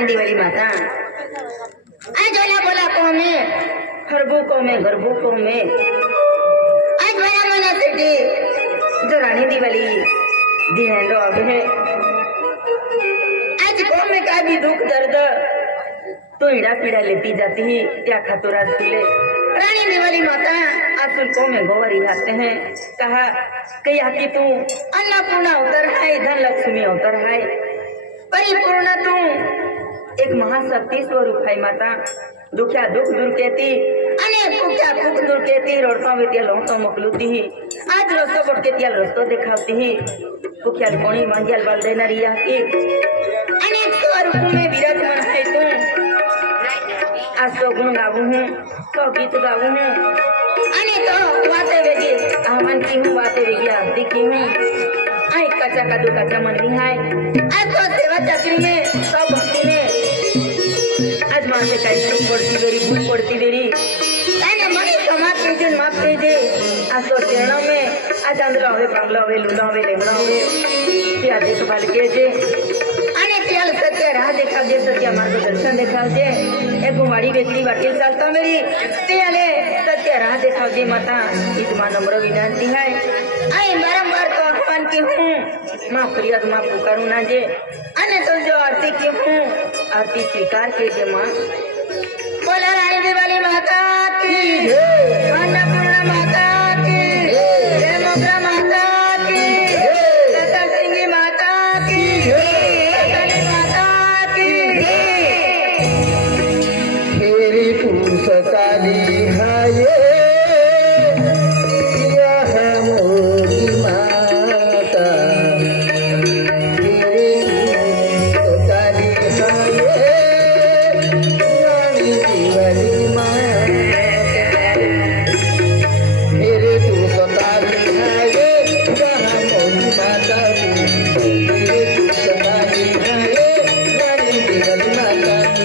रानी दिवाली माता आज ओला बोला को में हरबू को में गरबू को में आज बड़ा मना सिटी जो रानी दिवाली दिन रो अब है आज को में का भी दुख दर्द तो इड़ा पीड़ा लेती जाती ही क्या खातुरा तुले रानी दिवाली माता आसुल को में गोवरी आते हैं कहा कि आती तू अन्नपूर्णा उतर है धन लक्ष्मी उतर है परिपूर्ण तू एक महाशक्ति स्वरूप है माता दुख्या दुख दूर कहती अनेक भूख्या भूख दूर कहती रोडता वेतिया लोटो मोकलुती ही आज रस्तो बट केतिया रस्तो दिखाती ही भूख्या कोणी मांजियाल बाल देना रिया की अनेक स्वरूप में विराजमान है तू आज तो गुण गाऊ हूँ तो गीत गाऊ हूँ अने तो बातें वेगी आमन की हूँ बातें वेगी आरती की हूँ आई कच्चा कदू कच्चा मन नहीं है आज तो सेवा चाकरी में सब भक्ति में आज माँ से कहीं सुख पड़ती बेरी भूल पड़ती बेरी अने मनी समाज कीजिए माफ कीजिए आज तो चरणों में आज अंदर होवे बंगला होवे लूला होवे लेमड़ा होवे क्या देखभाल कीजिए त्याल सत्य राह देखा दे सत्य मार्गदर्शन देखा दे एक गुमाड़ी बेकरी वाटिल चालता मेरी त्याले सत्य राह देखा दे माता इस मां नम्र विनंती है आई बारंबार तो आह्वान की हूँ माँ फरियाद माँ पुकारू ना जे अने तो जो आरती की हूँ आरती स्वीकार कीजिए माँ बोला रानी दिवाली माता की अन्नपूर्णा माता की जय मोगरा माता की लता सिंगी माता की सताली हाये यह मोरी माता सताली हाये रानी दिवाली माता मेरे तू सताली हाये यह मोरी माता मेरे तू सताली हाये रानी दिवाली माता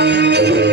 है